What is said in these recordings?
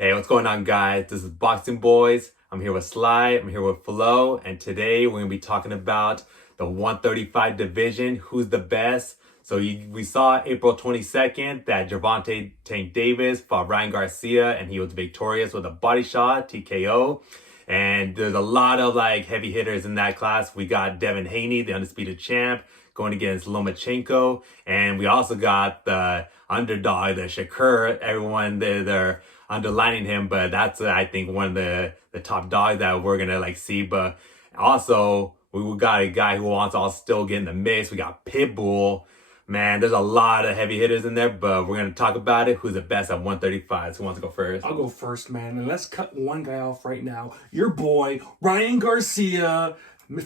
Hey, what's going on, guys? This is Boxing Boys. I'm here with Sly. I'm here with Flo, and today we're gonna be talking about the 135 division. Who's the best? We saw April 22nd that Gervonta Tank Davis fought Ryan Garcia, and he was victorious with a body shot TKO. And there's a lot of heavy hitters in that class. We got Devin Haney, the undisputed champ, going against Lomachenko, and we also got the underdog, the Shakur. Everyone they're underlining him, but that's I think one of the top dogs that we're gonna see. But also we got a guy who wants to all still get in the mix. We got Pitbull. Man, there's a lot of heavy hitters in there, but we're gonna talk about it. Who's the best at 135? So who wants to go first? I'll go first, man. And let's cut one guy off right now. Your boy, Ryan Garcia.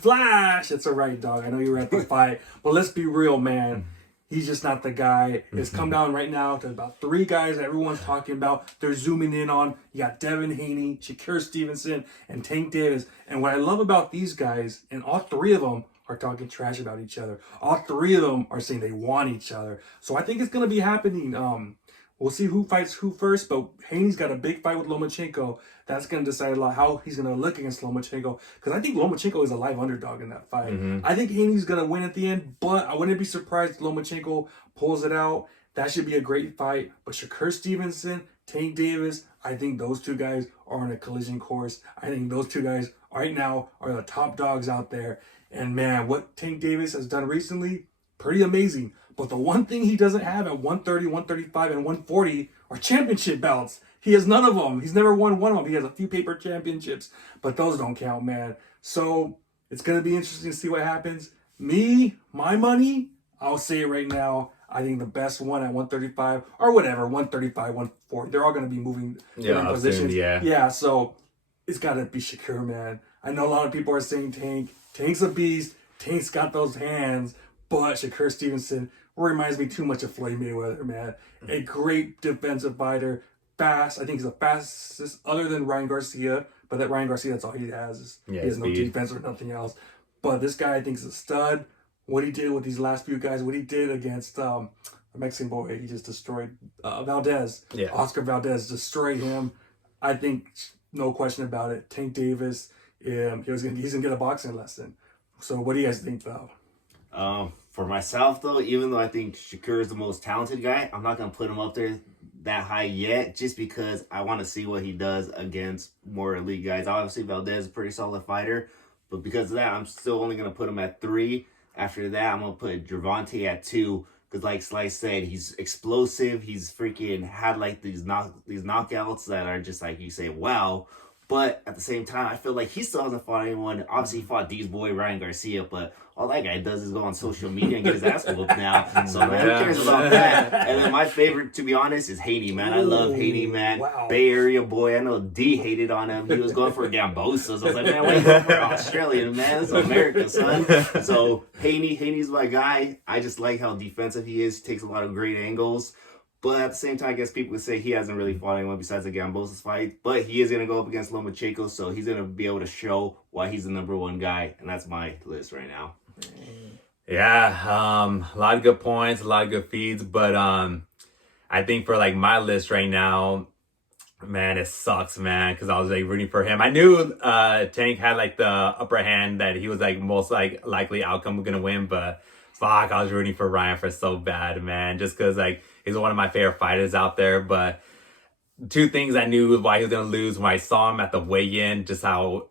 Flash. It's all right, dog. I know you were at the fight. But let's be real, man. He's just not the guy. It's come down right now to about three guys that everyone's talking about. They're zooming in on. You got Devin Haney, Shakur Stevenson, and Tank Davis. And what I love about these guys, and all three of them are talking trash about each other. All three of them are saying they want each other. So I think it's going to be happening. We'll see who fights who first, but Haney's got a big fight with Lomachenko. That's going to decide a lot how he's going to look against Lomachenko, because I think Lomachenko is a live underdog in that fight. I think Haney's going to win at the end, but I wouldn't be surprised if Lomachenko pulls it out. That should be a great fight. But Shakur Stevenson, Tank Davis, I think those two guys are on a collision course. I think those two guys right now are the top dogs out there. And man, what Tank Davis has done recently, pretty amazing. But the one thing he doesn't have at 130, 135, and 140 are championship belts. He has none of them. He's never won one of them. He has a few paper championships, but those don't count, man. So it's going to be interesting to see what happens. My money, I'll say it right now. I think the best one at 135 or whatever, 135, 140. They're all going to be moving different positions. Yeah, so it's got to be Shakur, man. I know a lot of people are saying Tank. Tank's a beast. Tank's got those hands. But Shakur Stevenson reminds me too much of Floyd Mayweather, man. A great defensive fighter. Fast. I think he's the fastest other than Ryan Garcia. But that Ryan Garcia, that's all he has. He has no defense or nothing else. But this guy, I think, is a stud. What he did with these last few guys, what he did against the Mexican boy, he just destroyed Valdez. Yeah. Oscar Valdez destroyed him. I think, no question about it. Tank Davis, he's going to get a boxing lesson. So what do you guys think, though? For myself, though, even though I think Shakur is the most talented guy, I'm not going to put him up there that high yet, just because I want to see what he does against more elite guys. Obviously, Valdez is a pretty solid fighter, but because of that, I'm still only going to put him at 3. After that, I'm going to put Gervonta at 2, because like Slice said, he's explosive. He's freaking had these knockouts that are just you say, wow. But at the same time, I feel like he still hasn't fought anyone. Obviously, he fought D's boy, Ryan Garcia, but all that guy does is go on social media and get his ass whooped now. So who cares about that? And then my favorite, to be honest, is Haney, man. I love Haney, man. Wow. Bay Area boy. I know D hated on him. He was going for Gambosa. So I was like, man, why are you going for Australian, man? It's America, son. So Haney's my guy. I just like how defensive he is. He takes a lot of great angles. But at the same time, I guess people would say he hasn't really fought anyone besides the Gambosa's fight. But he is going to go up against Lomachenko, so he's going to be able to show why he's the number one guy. And that's my list right now. Yeah, a lot of good points, a lot of good feeds, but I think for my list right now, man, it sucks, man, because I was rooting for him. I knew Tank had the upper hand, that he was most likely outcome gonna win, but fuck, I was rooting for Ryan for so bad, man, just because he's one of my favorite fighters out there. But two things I knew why he was gonna lose when I saw him at the weigh-in, just how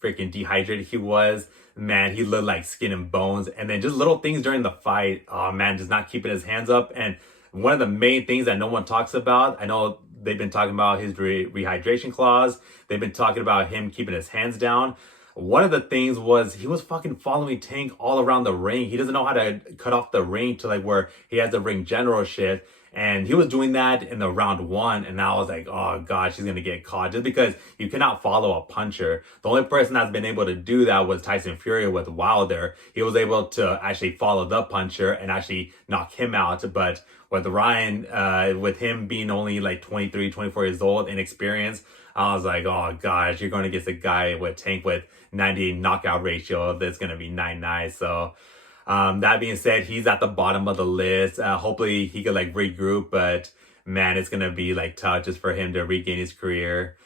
freaking dehydrated he was. Man, he looked like skin and bones. And then just little things during the fight, oh man, just not keeping his hands up. And one of the main things that no one talks about, I know they've been talking about his rehydration clause. They've been talking about him keeping his hands down. One of the things was he was fucking following Tank all around the ring. He doesn't know how to cut off the ring to where he has the ring general shit. And he was doing that in the round 1, and I was like, oh gosh, he's gonna get caught, just because you cannot follow a puncher. The only person that's been able to do that was Tyson Fury with Wilder. He was able to actually follow the puncher and actually knock him out. But with Ryan, with him being only 23, 24 years old, inexperienced, I was like, oh gosh, you're going against a guy with Tank with 98 knockout ratio that's gonna be 9-9. So that being said, he's at the bottom of the list. Hopefully he could regroup, but man, it's gonna be like tough just for him to regain his career.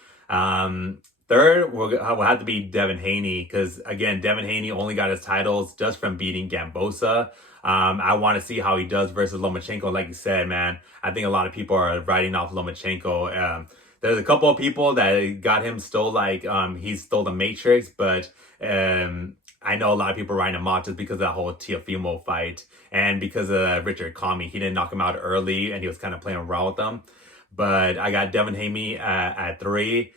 Third, we'll have to be Devin Haney because again, Devin Haney only got his titles just from beating Gambosa. I want to see how he does versus Lomachenko. Like you said, man, I think a lot of people are writing off Lomachenko. There's a couple of people that got him still like he stole the Matrix, but I know a lot of people writing him off just because of that whole Teofimo fight and because of Richard Commey. He didn't knock him out early and he was kind of playing around with them. But I got Devin Haney at 3.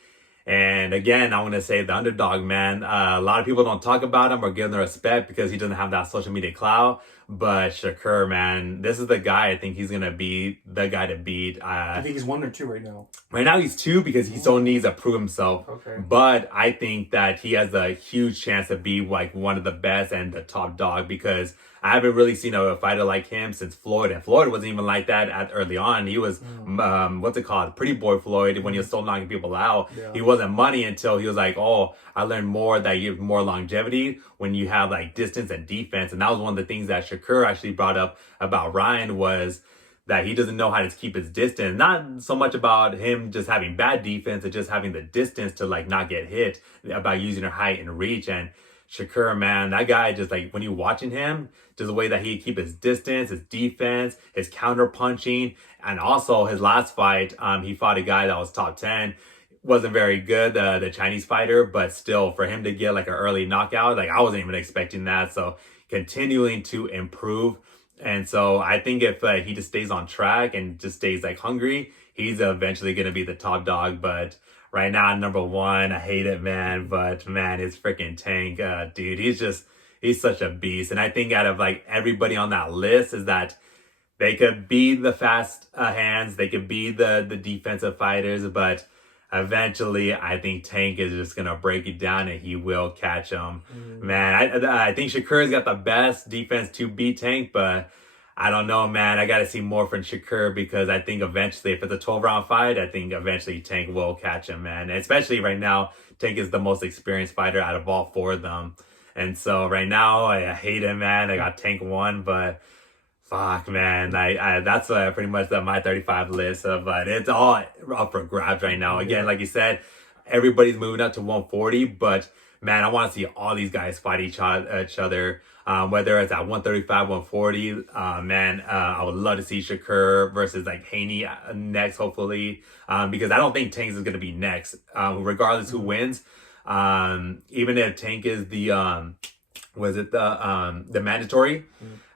And again, I want to say the underdog, man. A lot of people don't talk about him or give him the respect because he doesn't have that social media clout. But Shakur, man, this is the guy. I think he's going to be the guy to beat. I think he's 1 or 2 right now. Right now he's 2 because he still needs to prove himself. Okay. But I think that he has a huge chance to be like one of the best and the top dog because I haven't really seen a fighter like him since Floyd. And Floyd wasn't even like that early on. He was, what's it called? Pretty boy Floyd when he was still knocking people out. Yeah. He wasn't money until he was like, oh, I learned more that you have more longevity when you have like distance and defense. And that was one of the things that Shakur actually brought up about Ryan was that he doesn't know how to keep his distance. Not so much about him just having bad defense and just having the distance to like not get hit, about using her height and reach. And Shakur, man, that guy just like when you're watching him, just the way that he keep his distance, his defense, his counter punching, and also his last fight, he fought a guy that was top 10. Wasn't very good, the Chinese fighter, but still for him to get like an early knockout, like I wasn't even expecting that. So continuing to improve. And so I think if he just stays on track and just stays like hungry, he's eventually going to be the top dog. But right now, number 1, I hate it, man. But man, his freaking Tank, dude, he's such a beast. And I think out of like everybody on that list is that they could be the fast hands, they could be the defensive fighters, but eventually I think Tank is just gonna break it down and he will catch him. Man, I think Shakur's got the best defense to beat Tank, but I don't know, man. I gotta see more from Shakur because I think eventually if it's a 12-round fight, I think eventually Tank will catch him, man. And especially right now, Tank is the most experienced fighter out of all 4 of them. And so right now I hate him, man. I got Tank 1, but fuck, man. I that's pretty much my 35 list. But it's all up for grabs right now. Again, like you said, everybody's moving up to 140. But man, I want to see all these guys fight each other. Whether it's at 135, 140. Man, I would love to see Shakur versus like Haney next, hopefully. Because I don't think Tank is gonna be next. Regardless who wins. Even if Tank is the mandatory?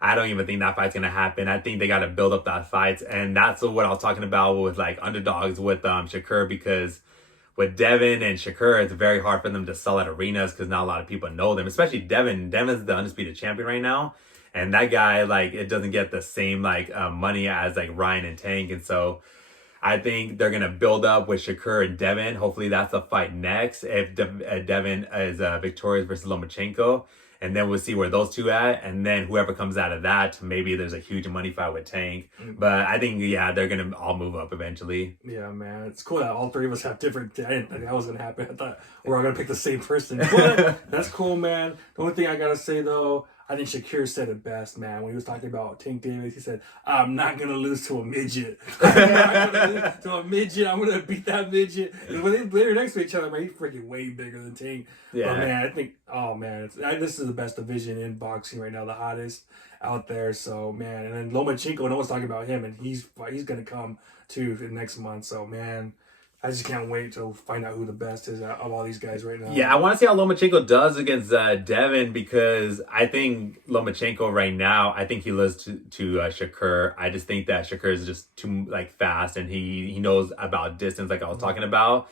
I don't even think that fight's gonna happen. I think they gotta build up that fight, and that's what I was talking about with like underdogs with Shakur, because with Devin and Shakur, it's very hard for them to sell at arenas because not a lot of people know them, especially Devin. Devin's the undisputed champion right now, and that guy, like, it doesn't get the same like money as like Ryan and Tank, and so I think they're gonna build up with Shakur and Devin. Hopefully that's the fight next if Devin is victorious versus Lomachenko. And then we'll see where those two at. And then whoever comes out of that, maybe there's a huge money fight with Tank. But I think, yeah, they're going to all move up eventually. Yeah, man. It's cool that all 3 of us have different... I didn't think that was going to happen. I thought we're all going to pick the same person. But that's cool, man. The only thing I got to say, though, I think Shakur said it best, man. When he was talking about Tank Davis, he said, I'm not going to lose to a midget. I'm not going to lose to a midget. I'm going to beat that midget. And when they're next to each other, man, he's freaking way bigger than Tank. Yeah. But, man, I think, oh, man, this is the best division in boxing right now, the hottest out there. So, man, and then Lomachenko, no one's talking about him, and he's going to come, too, next month. So, man, I just can't wait to find out who the best is of all these guys right now. Yeah, I want to see how Lomachenko does against Devin, because I think Lomachenko right now, I think he loses to Shakur. I just think that Shakur is just too like fast, and he knows about distance, like I was talking about.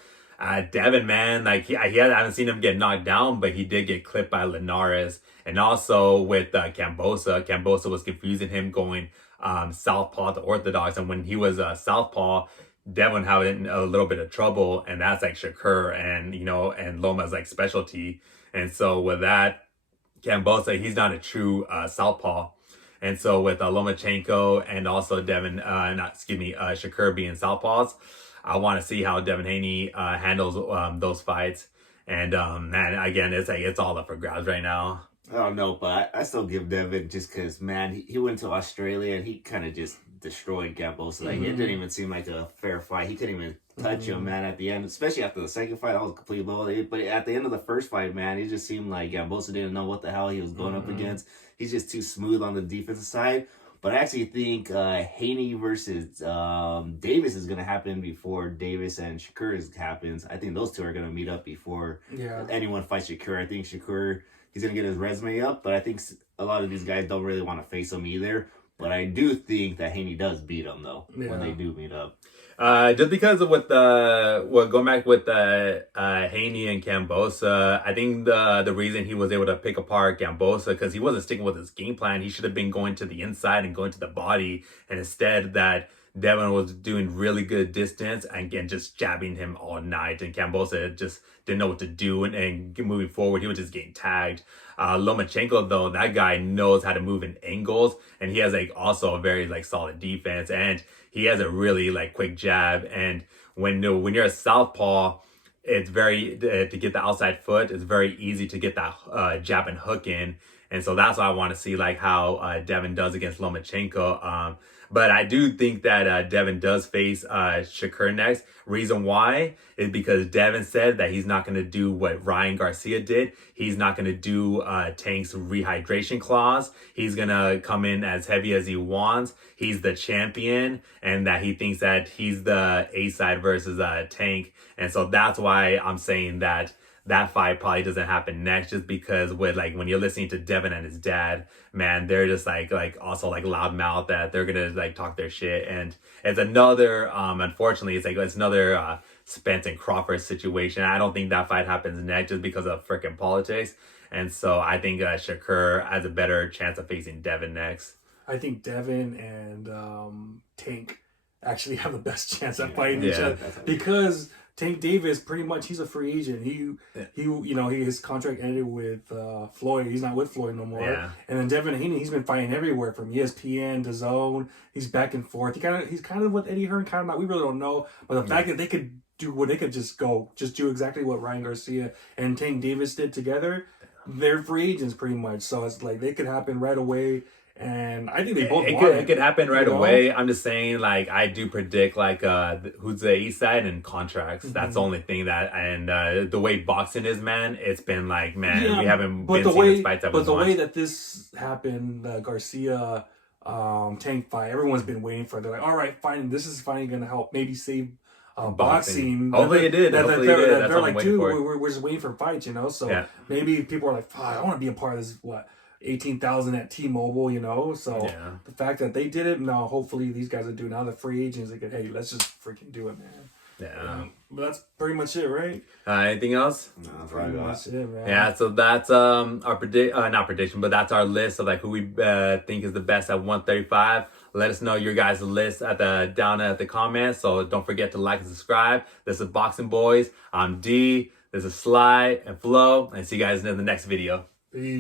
Devin, man, like I haven't seen him get knocked down, but he did get clipped by Linares, and also with Kambosa. Kambosa was confusing him going southpaw to orthodox, and when he was southpaw, Devin having a little bit of trouble, and that's like Shakur and and Loma's like specialty. And so with that, Kambosa, he's not a true southpaw. And so with Lomachenko and also Shakur being southpaws, I want to see how Devin Haney handles those fights. And man, again, it's all up for grabs right now. I don't know, but I still give Devin, just because, man, he went to Australia and he kind of just destroyed Gamboa. Like it didn't even seem like a fair fight. He couldn't even touch him, man. At the end, especially after the second fight, that was a complete blow. But at the end of the first fight, man, it just seemed like Gamboa didn't know what the hell he was going up against. He's just too smooth on the defensive side. But I actually think Haney versus Davis is going to happen before Davis and Shakur happens. I think those two are going to meet up before anyone fights Shakur. I think Shakur, he's going to get his resume up, but I think a lot of these guys don't really want to face him either. But I do think that Haney does beat him, though, when they do meet up. Just because of going back with Haney and Kambosos, I think the reason he was able to pick apart Kambosos because he wasn't sticking with his game plan. He should have been going to the inside and going to the body, and instead that Devin was doing really good distance and again just jabbing him all night, and Kambosos just didn't know what to do and moving forward he was just getting tagged. Lomachenko though, that guy knows how to move in angles, and he has like also a very like solid defense, and he has a really like quick jab. And when you're a southpaw, it's very to get the outside foot. It's very easy to get that jab and hook in, and so that's why I want to see like how Devin does against Lomachenko. But I do think that Devin does face Shakur next. Reason why is because Devin said that he's not going to do what Ryan Garcia did. He's not going to do Tank's rehydration clause. He's going to come in as heavy as he wants. He's the champion, and that he thinks that he's the A-side versus Tank. And so that's why I'm saying that fight probably doesn't happen next, just because with like when you're listening to Devin and his dad, man, they're just like also like loudmouth that they're gonna like talk their shit. And it's another unfortunately it's another Spence and Crawford situation. I don't think that fight happens next just because of freaking politics. And so I think Shakur has a better chance of facing Devin next. I think Devin and Tank actually have the best chance at fighting each other because Tank Davis, pretty much, he's a free agent. His contract ended with Floyd. He's not with Floyd no more. Yeah. And then Devin Haney, he's been fighting everywhere from ESPN to Zone. He's back and forth. He's kind of with Eddie Hearn, kind of not. We really don't know. But the fact that they could just do exactly what Ryan Garcia and Tank Davis did together, they're free agents pretty much. So it's like they could happen right away. And I think they both it could happen right away. I'm just saying, like, I do predict, like, who's the East Side and contracts. That's the only thing that, and the way boxing is, man, it's been like, man, we haven't been seeing this fight that But the way that this happened, the Garcia Tank fight, everyone's been waiting for it. They're like, all right, fine, this is finally going to help maybe save boxing. Hopefully it did. Hopefully it did. They're like, dude, we're just waiting for fights, So maybe people are like, I want to be a part of this, 18,000 at T-Mobile, So the fact that they did it, now hopefully these guys are doing now the free agents. They could, hey, let's just freaking do it, man. Yeah. But that's pretty much it, right? Anything else? No, that's Pretty much it, man. Yeah, so that's our not prediction, but that's our list of like who we think is the best at 135. Let us know your guys' list down at the comments. So don't forget to like and subscribe. This is Boxing Boys. I'm D. This is Sly and Flo, and see you guys in the next video. Peace.